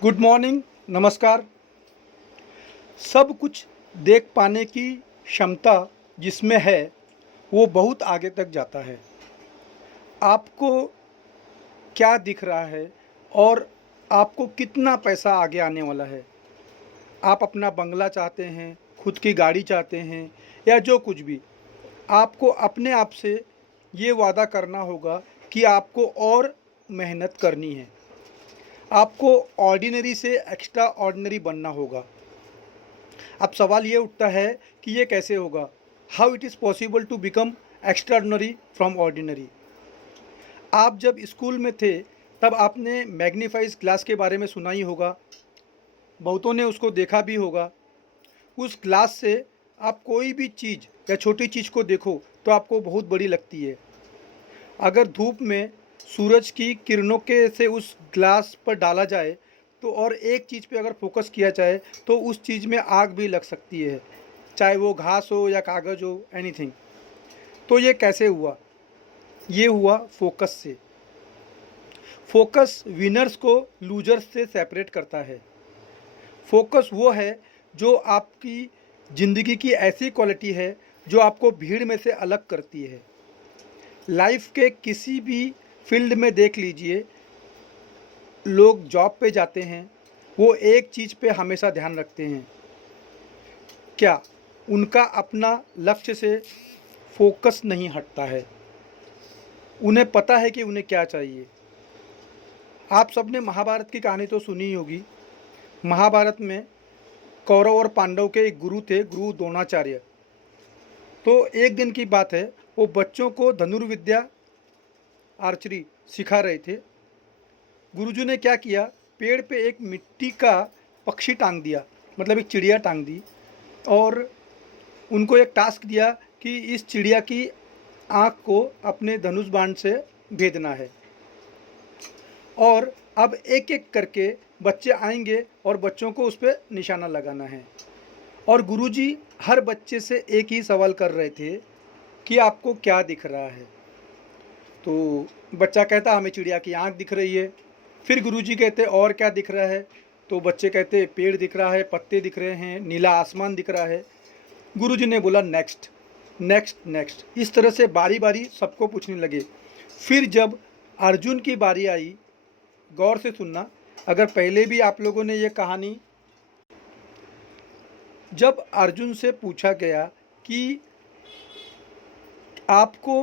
Good morning, नमस्कार। सब कुछ देख पाने की क्षमता जिसमें है, वो बहुत आगे तक जाता है। आपको क्या दिख रहा है और आपको कितना पैसा आगे आने वाला है। आप अपना बंगला चाहते हैं, खुद की गाड़ी चाहते हैं या जो कुछ भी, आपको अपने आप से ये वादा करना होगा कि आपको और मेहनत करनी है। आपको ऑर्डिनरी से एक्स्ट्रा ऑर्डिनरी बनना होगा। अब सवाल ये उठता है कि ये कैसे होगा। How it is possible to become extraordinary from ordinary. आप जब स्कूल में थे तब आपने मैग्नीफाइज ग्लास के बारे में सुना ही होगा, बहुतों ने उसको देखा भी होगा। उस ग्लास से आप कोई भी चीज़ या छोटी चीज़ को देखो तो आपको बहुत बड़ी लगती है। अगर धूप में सूरज की किरणों के से उस ग्लास पर डाला जाए तो और एक चीज़ पे अगर फोकस किया जाए तो उस चीज़ में आग भी लग सकती है, चाहे वो घास हो या कागज़ हो, एनीथिंग। तो ये कैसे हुआ? ये हुआ फोकस से। फोकस विनर्स को लूजर्स से सेपरेट करता है। फोकस वो है जो आपकी ज़िंदगी की ऐसी क्वालिटी है जो आपको भीड़ में से अलग करती है। लाइफ के किसी भी फील्ड में देख लीजिए, लोग जॉब पे जाते हैं, वो एक चीज़ पे हमेशा ध्यान रखते हैं, क्या उनका अपना लक्ष्य से फोकस नहीं हटता है। उन्हें पता है कि उन्हें क्या चाहिए। आप सबने महाभारत की कहानी तो सुनी ही होगी। महाभारत में कौरव और पांडव के एक गुरु थे, गुरु द्रोणाचार्य। तो एक दिन की बात है, वो बच्चों को धनुर्विद्या, आर्चरी सिखा रहे थे। गुरुजी ने क्या किया, पेड़ पे एक मिट्टी का पक्षी टांग दिया, मतलब एक चिड़िया टांग दी, और उनको एक टास्क दिया कि इस चिड़िया की आँख को अपने धनुष बाण से भेदना है। और अब एक एक करके बच्चे आएंगे और बच्चों को उस पर निशाना लगाना है। और गुरुजी हर बच्चे से एक ही सवाल कर रहे थे कि आपको क्या दिख रहा है। तो बच्चा कहता हमें चिड़िया की आँख दिख रही है। फिर गुरुजी कहते और क्या दिख रहा है। तो बच्चे कहते पेड़ दिख रहा है, पत्ते दिख रहे हैं, नीला आसमान दिख रहा है। गुरुजी ने बोला नेक्स्ट नेक्स्ट नेक्स्ट। इस तरह से बारी बारी सबको पूछने लगे। फिर जब अर्जुन की बारी आई, गौर से सुनना, अगर पहले भी आप लोगों ने ये कहानी, जब अर्जुन से पूछा गया कि आपको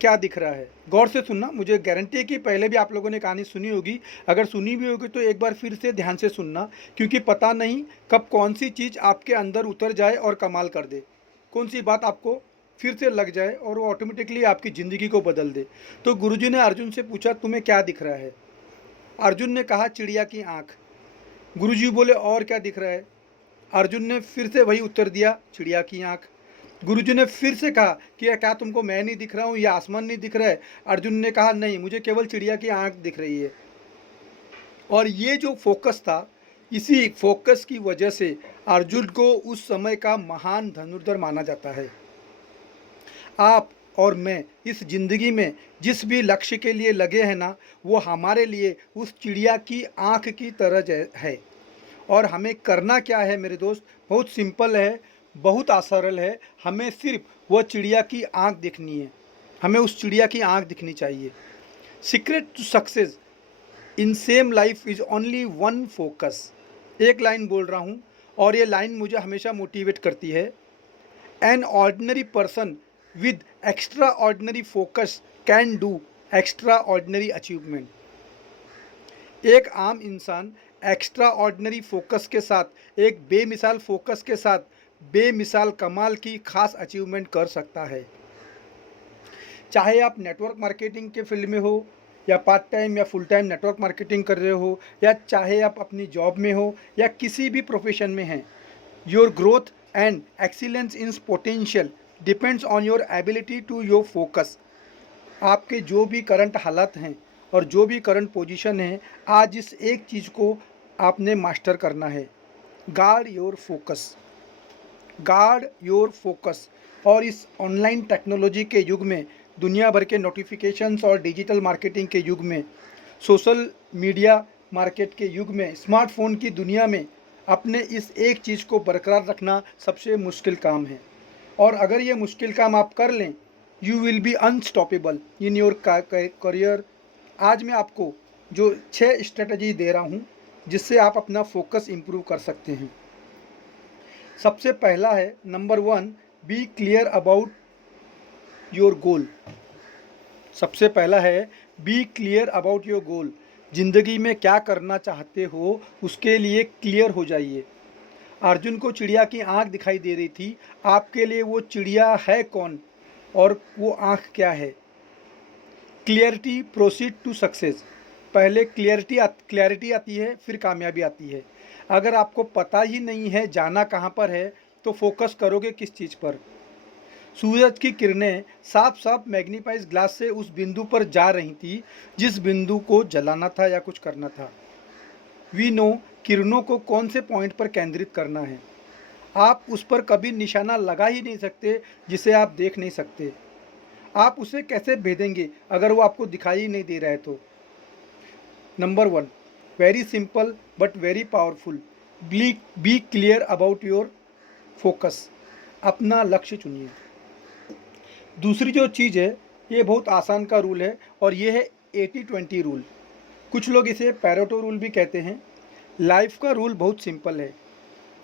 क्या दिख रहा है, गौर से सुनना, मुझे गारंटी है कि पहले भी आप लोगों ने कहानी सुनी होगी। अगर सुनी भी होगी तो एक बार फिर से ध्यान से सुनना, क्योंकि पता नहीं कब कौन सी चीज़ आपके अंदर उतर जाए और कमाल कर दे, कौन सी बात आपको फिर से लग जाए और वो ऑटोमेटिकली आपकी ज़िंदगी को बदल दे। तो गुरुजी ने अर्जुन से पूछा तुम्हें क्या दिख रहा है। अर्जुन ने कहा चिड़िया की आँख। गुरुजी बोले और क्या दिख रहा है। अर्जुन ने फिर से वही उत्तर दिया, चिड़िया की आँख। गुरुजी ने फिर से कहा कि क्या तुमको मैं नहीं दिख रहा हूँ या आसमान नहीं दिख रहा है। अर्जुन ने कहा नहीं, मुझे केवल चिड़िया की आँख दिख रही है। और ये जो फोकस था, इसी फोकस की वजह से अर्जुन को उस समय का महान धनुर्धर माना जाता है। आप और मैं इस ज़िंदगी में जिस भी लक्ष्य के लिए लगे हैं ना, वो हमारे लिए उस चिड़िया की आँख की तरह है। और हमें करना क्या है मेरे दोस्त, बहुत सिंपल है, बहुत सरल है। हमें सिर्फ वो चिड़िया की आँख दिखनी है, हमें उस चिड़िया की आँख दिखनी चाहिए। Secret to success in same life is only one focus. एक लाइन बोल रहा हूँ और ये लाइन मुझे हमेशा मोटिवेट करती है। An ordinary person with extra ordinary focus can do extra ordinary achievement. एक आम इंसान एक्स्ट्रा ऑर्डिनरी फोकस के साथ, एक बेमिसाल फोकस के साथ बेमिसाल कमाल की खास अचीवमेंट कर सकता है। चाहे आप नेटवर्क मार्केटिंग के फील्ड में हो, या पार्ट टाइम या फुल टाइम नेटवर्क मार्केटिंग कर रहे हो, या चाहे आप अपनी जॉब में हो या किसी भी प्रोफेशन में हैं, your growth and excellence in potential depends on your ability to your focus. आपके जो भी करंट हालात हैं और जो भी करंट पोजीशन है, आज इस एक चीज़ को आपने मास्टर करना है, guard your focus, guard your focus. और इस ऑनलाइन टेक्नोलॉजी के युग में, दुनिया भर के नोटिफिकेशंस और डिजिटल मार्केटिंग के युग में, सोशल मीडिया मार्केट के युग में, स्मार्टफ़ोन की दुनिया में अपने इस एक चीज़ को बरकरार रखना सबसे मुश्किल काम है। और अगर ये मुश्किल काम आप कर लें, you will be unstoppable in your career. आज मैं आपको जो 6 स्ट्रेटजी दे रहा हूँ, जिससे आप अपना फोकस इम्प्रूव कर सकते हैं। सबसे पहला है number 1, be clear about your goal. सबसे पहला है be clear about your goal. ज़िंदगी में क्या करना चाहते हो, उसके लिए क्लियर हो जाइए। अर्जुन को चिड़िया की आँख दिखाई दे रही थी, आपके लिए वो चिड़िया है कौन और वो आँख क्या है? Clarity proceed to success. पहले क्लैरिटी आती है, फिर कामयाबी आती है। अगर आपको पता ही नहीं है जाना कहाँ पर है, तो फोकस करोगे किस चीज़ पर? सूरज की किरणें साफ साफ मैग्नीफाइज ग्लास से उस बिंदु पर जा रही थी जिस बिंदु को जलाना था या कुछ करना था। वी नो किरणों को कौन से पॉइंट पर केंद्रित करना है। आप उस पर कभी निशाना लगा ही नहीं सकते जिसे आप देख नहीं सकते। आप उसे कैसे भेदेंगे अगर वो आपको दिखाई ही नहीं दे रहा है तो? Number 1, very simple but very powerful, be clear about your focus. अपना लक्ष्य चुनिए। दूसरी जो चीज़ है, ये बहुत आसान का रूल है और ये है 80-20 रूल। कुछ लोग इसे पैरेटो रूल भी कहते हैं। लाइफ का रूल बहुत सिंपल है।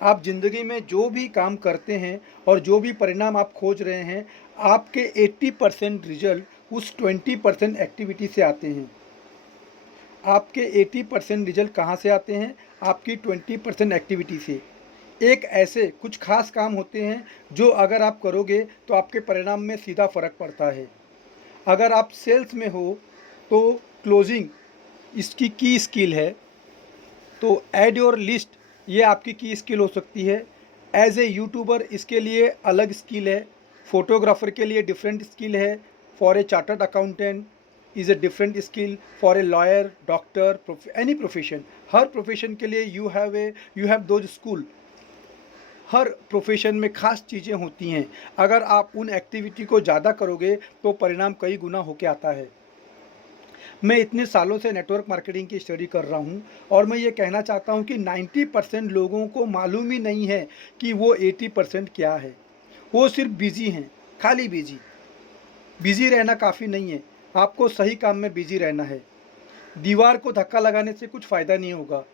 आप ज़िंदगी में जो भी काम करते हैं और जो भी परिणाम आप खोज रहे हैं, आपके 80% रिजल्ट उस 20% एक्टिविटी से आते हैं। आपके 80% रिजल्ट कहाँ से आते हैं? आपकी 20% एक्टिविटी से। एक ऐसे कुछ खास काम होते हैं जो अगर आप करोगे तो आपके परिणाम में सीधा फ़र्क पड़ता है। अगर आप सेल्स में हो तो क्लोजिंग इसकी की स्किल है, तो ऐड योर लिस्ट ये आपकी की स्किल हो सकती है। एज ए यूट्यूबर इसके लिए अलग स्किल है। फोटोग्राफर के लिए डिफरेंट स्किल है। For a chartered accountant is a different skill. For a lawyer, doctor, any profession, her profession के लिए you have those school. Her profession में खास चीज़ें होती हैं। अगर आप उन एक्टिविटी को ज़्यादा करोगे तो परिणाम कई गुना होके आता है। मैं इतने सालों से नेटवर्क मार्केटिंग की स्टडी कर रहा हूँ और मैं ये कहना चाहता हूँ कि 90% लोगों को मालूम ही नहीं है कि वो 80% क्या है। वो सिर्फ बिज़ी हैं, खाली बिज़ी। बिज़ी रहना काफ़ी नहीं है, आपको सही काम में बिज़ी रहना है। दीवार को धक्का लगाने से कुछ फ़ायदा नहीं होगा।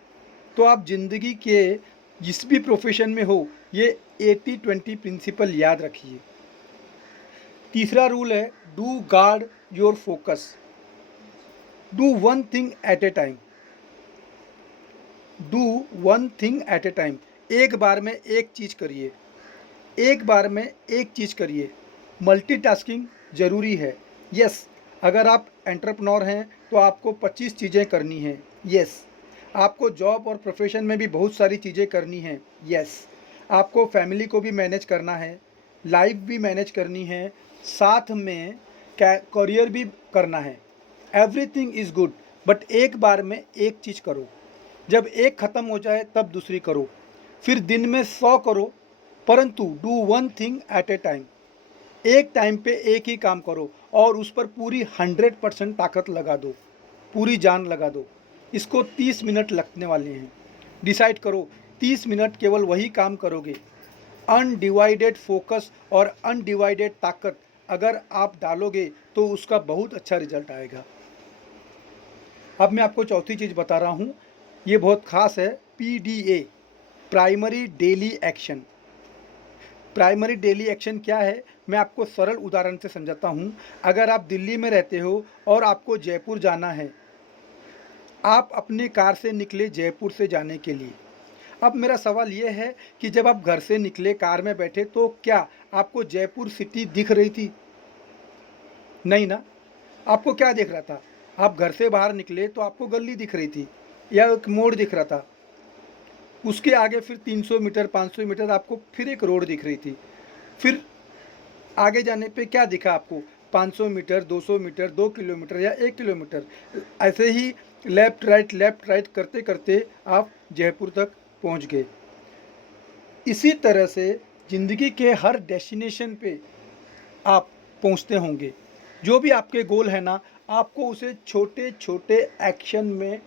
तो आप ज़िंदगी के जिस भी प्रोफेशन में हो, ये 80-20 प्रिंसिपल याद रखिए। तीसरा रूल है do guard your focus. Do one thing at A time. Do one thing at A time. एक बार में एक चीज़ करिए। एक बार में एक चीज़ करिए। मल्टीटास्किंग ज़रूरी है। यस, अगर आप एंटरप्रेन्योर हैं तो आपको 25 चीज़ें करनी हैं। यस, आपको जॉब और प्रोफेशन में भी बहुत सारी चीज़ें करनी हैं। यस, आपको फैमिली को भी मैनेज करना है, लाइफ भी मैनेज करनी है, साथ में करियर भी करना है। एवरीथिंग इज़ गुड, बट एक बार में एक चीज़ करो। जब एक ख़त्म हो जाए तब दूसरी करो। फिर दिन में 100 करो, परंतु do one thing at A time. एक टाइम पे एक ही काम करो और उस पर पूरी 100% ताकत लगा दो, पूरी जान लगा दो। इसको 30 मिनट लगने वाले हैं। डिसाइड करो 30 मिनट केवल वही काम करोगे। अनडिवाइडेड फोकस और अनडिवाइडेड ताकत अगर आप डालोगे तो उसका बहुत अच्छा रिजल्ट आएगा। अब मैं आपको चौथी चीज़ बता रहा हूँ, ये बहुत ख़ास है। PDA, primary daily action. Primary daily action क्या है, मैं आपको सरल उदाहरण से समझाता हूँ। अगर आप दिल्ली में रहते हो और आपको जयपुर जाना है, आप अपनी कार से निकले जयपुर से जाने के लिए। अब मेरा सवाल ये है कि जब आप घर से निकले कार में बैठे तो क्या आपको जयपुर सिटी दिख रही थी? नहीं ना। आपको क्या दिख रहा था? आप घर से बाहर निकले तो आपको गली दिख रही थी या एक मोड़ दिख रहा था। उसके आगे फिर 300 मीटर 500 मीटर आपको फिर एक रोड दिख रही थी। फिर आगे जाने पे क्या दिखा आपको? 500 मीटर, 200 मीटर, 2 किलोमीटर या 1 किलोमीटर। ऐसे ही लेफ़्ट राइट करते करते आप जयपुर तक पहुंच गए। इसी तरह से ज़िंदगी के हर डेस्टिनेशन पे आप पहुंचते होंगे। जो भी आपके गोल है ना, आपको उसे छोटे छोटे एक्शन में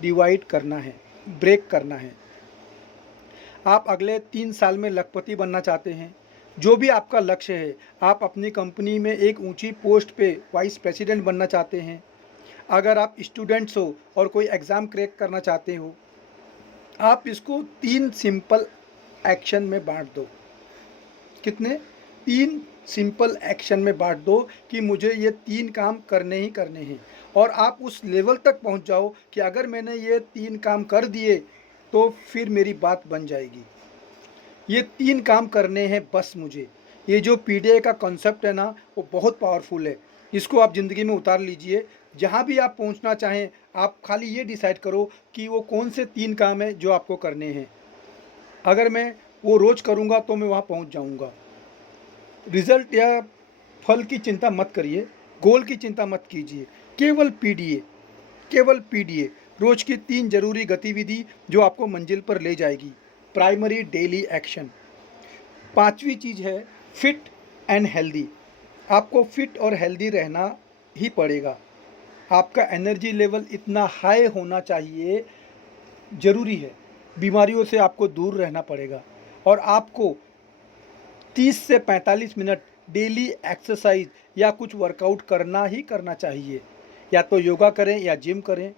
डिवाइड करना है, ब्रेक करना है। आप अगले 3 साल में लखपति बनना चाहते हैं, जो भी आपका लक्ष्य है, आप अपनी कंपनी में एक ऊंची पोस्ट पे वाइस प्रेसिडेंट बनना चाहते हैं, अगर आप स्टूडेंट्स हो और कोई एग्ज़ाम क्रैक करना चाहते हो, आप इसको 3 सिंपल एक्शन में बांट दो। कितने? 3 सिंपल एक्शन में बांट दो कि मुझे ये 3 काम करने ही करने हैं, और आप उस लेवल तक पहुंच जाओ कि अगर मैंने ये 3 काम कर दिए तो फिर मेरी बात बन जाएगी। ये 3 काम करने हैं बस मुझे। ये जो पीडीए का कॉन्सेप्ट है ना, वो बहुत पावरफुल है। इसको आप ज़िंदगी में उतार लीजिए। जहाँ भी आप पहुँचना चाहें, आप खाली ये डिसाइड करो कि वो कौन से 3 काम हैं जो आपको करने हैं। अगर मैं वो रोज़ करूँगा तो मैं वहाँ पहुँच जाऊँगा। रिज़ल्ट या फल की चिंता मत करिए, गोल की चिंता मत कीजिए। केवल पीडीए, केवल पीडीए, रोज़ की 3 ज़रूरी गतिविधि जो आपको मंजिल पर ले जाएगी। Primary daily action. 5वीं चीज़ है फिट एंड हेल्दी। आपको फिट और हेल्दी रहना ही पड़ेगा। आपका एनर्जी लेवल इतना हाई होना चाहिए, ज़रूरी है। बीमारियों से आपको दूर रहना पड़ेगा, और आपको 30 से 45 मिनट डेली एक्सरसाइज या कुछ वर्कआउट करना ही करना चाहिए। या तो योगा करें या जिम करें,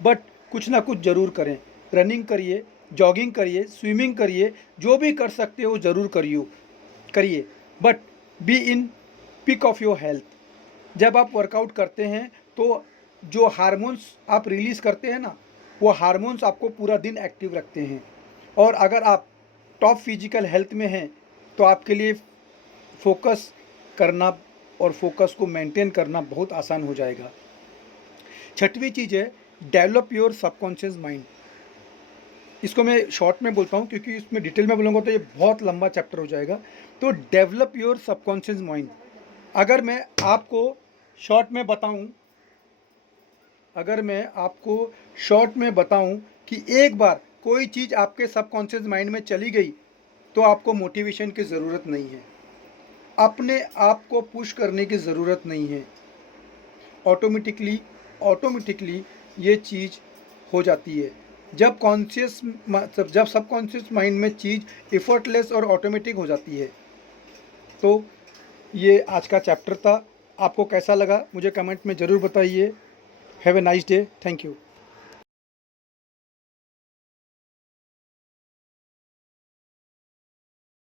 बट कुछ ना कुछ ज़रूर करें। रनिंग करिए, जॉगिंग करिए, स्विमिंग करिए, जो भी कर सकते हो ज़रूर करिए, but be in peak of your health. जब आप वर्कआउट करते हैं तो जो हार्मोन्स आप रिलीज़ करते हैं ना, वो हार्मोन्स आपको पूरा दिन एक्टिव रखते हैं। और अगर आप टॉप फिजिकल हेल्थ में हैं तो आपके लिए फोकस करना और फोकस को मेंटेन करना बहुत आसान हो जाएगा। 6वीं चीज़ है डेवलप योर सबकॉन्शियस माइंड। इसको मैं शॉर्ट में बोलता हूँ क्योंकि इसमें डिटेल में बोलूँगा तो ये बहुत लंबा चैप्टर हो जाएगा। तो डेवलप योर सबकॉन्शियस माइंड। अगर मैं आपको शॉर्ट में बताऊँ अगर मैं आपको शॉर्ट में बताऊं कि एक बार कोई चीज़ आपके सबकॉन्शियस माइंड में चली गई तो आपको मोटिवेशन की ज़रूरत नहीं है, अपने आप को पुश करने की ज़रूरत नहीं है। ऑटोमेटिकली ये चीज़ हो जाती है। जब सबकॉन्शियस माइंड में चीज़ एफर्टलेस और ऑटोमेटिक हो जाती है। तो ये आज का चैप्टर था। आपको कैसा लगा मुझे कमेंट में ज़रूर बताइए। Have a nice day. Thank you.